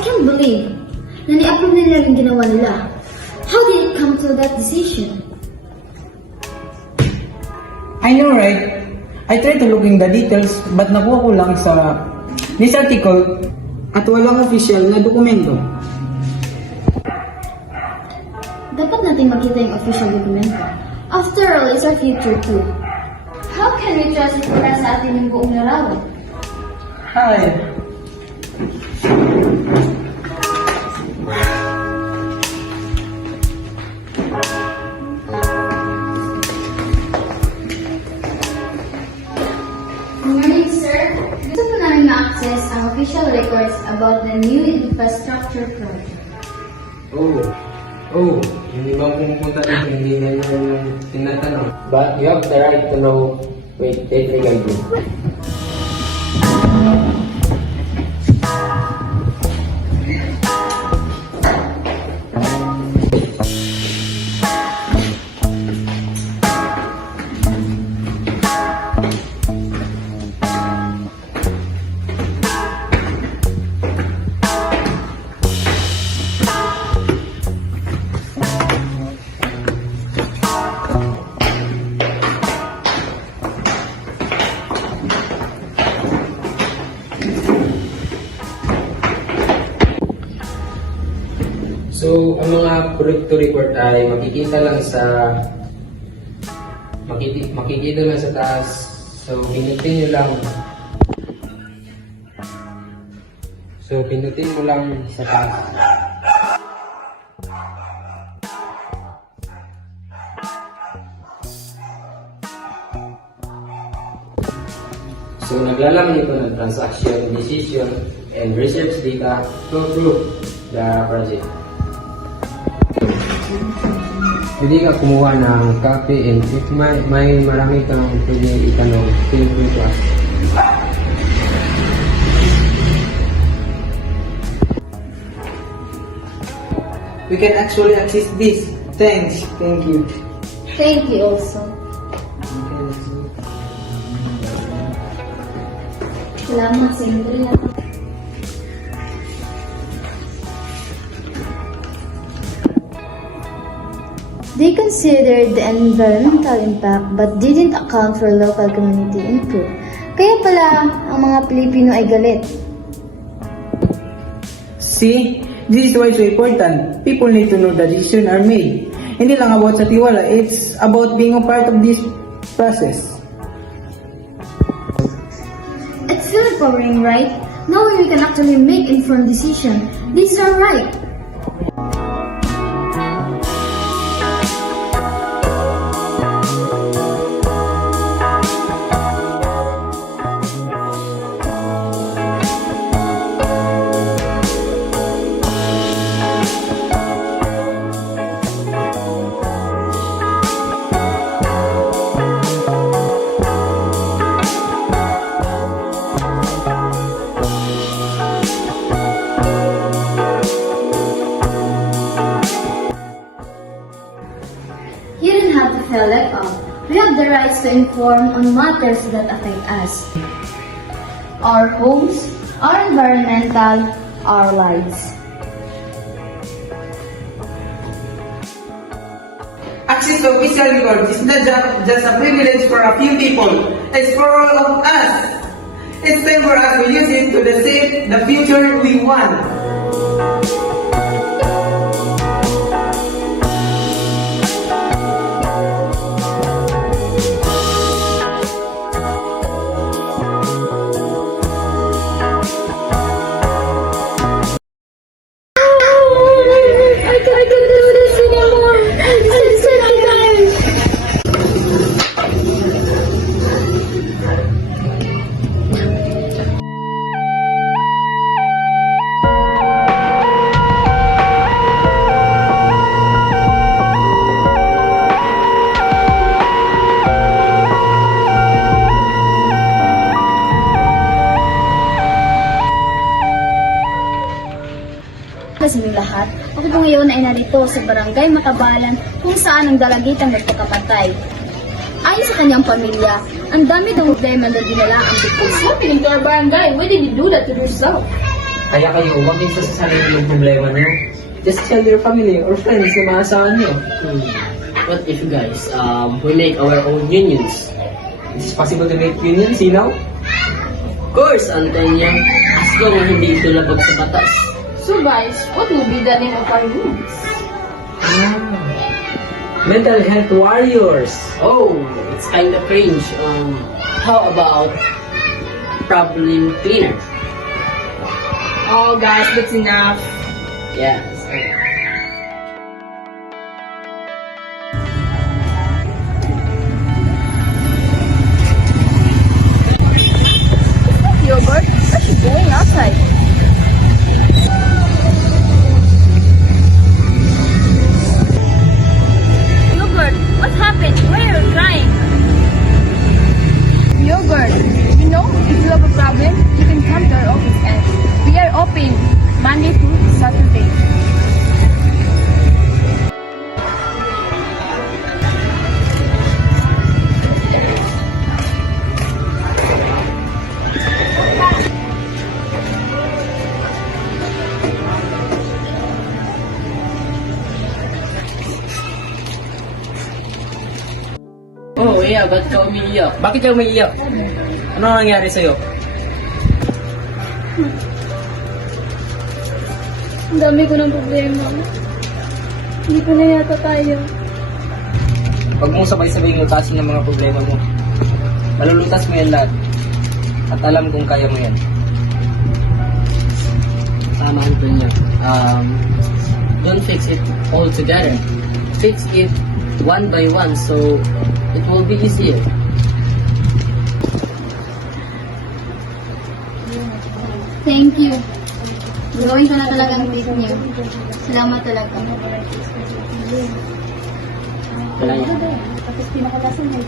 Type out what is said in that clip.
can't believe na ni-approve nila yung ginawa nila. How did it come to that decision? I know, right? I tried to look in the details, but nakuha ko lang sa this article at walang official na dokumento. Dapat natin makita yung official dokumento. After all, it's our future too. How can we trust it para sa atin yung buong larawan? Hi. Good morning, sir. Gusto po namin ma-access ang official records about the new infrastructure project. Yung ibang pumupunta dito, hindi na yung tinatanong. But you have the right to know. Wait, let me guide you. So, ang mga proyekto report ay makikita lang sa taas. So, pinutin mo lang sa taas. So, naglalang ito ng transaction, decision, and research data to prove the project. Pwede ka kumuha ng copy, and if may marami kang pwede itanong, feel free to ask. We can actually access this. Thanks. Thank you. Thank you also. Salamat sa inyo. They considered the environmental impact but didn't account for local community input. Kaya pala ang mga Pilipino ay galit. See? This is why it's so important. People need to know the decisions are made. Hindi lang about sa tiwala. It's about being a part of this process. It's feel empowering, right? Knowing we can actually make informed decision. These are right. You don't have to feel left out. We have the rights to inform on matters that affect us. Our homes, our environmental, our lives. Access to official records is not just a privilege for a few people. It's for all of us. It's time for us to use it to shape the future we want. I can do this anymore. I'm so tired. Sa inyong lahat, ako po ngayon ay narito sa Barangay Makabalan kung saan ang dalagitang nagpakapatay. Ayon sa kanyang pamilya, ang dami ng problema na dinala ang biktima. What's happening to our barangay? Why did you do that to yourself? Kaya kayo, huwag yung sasasanin yung problema niyo. Just tell your family or friends na maasahan niyo. What if guys, we make our own unions? It is possible to make unions, you know? Of course, Antonio, as long as hindi ito labag sa batas. So guys, what will be the name of our rooms? Mental health warriors. Oh, it's kind of cringe. How about problem cleaner? Oh guys, that's enough. Yes. Yogurt, what you doing outside? Yogurt, what happened? Why are you crying? Yogurt, you know, if you have a problem, you can come to our office and we are open Monday to Saturday. Oh, yeah, ba't ka umiiyak? Bakit ka umiiyak? Ano ang nangyari sa'yo? Ang dami ko ng problema. Hindi ko na yata tayo. Huwag mong sabay-sabay ngutasin ng mga problema mo. Malulutas mo yan lahat. At alam kong kaya mo yan. Tama, Antonio. Don't fix it all together. Fix it one by one so it will be easier. Thank you. Gawin ko na talagang tip niyo. Salamat talaga. Kailangan. Tapos pinakalasan niyo,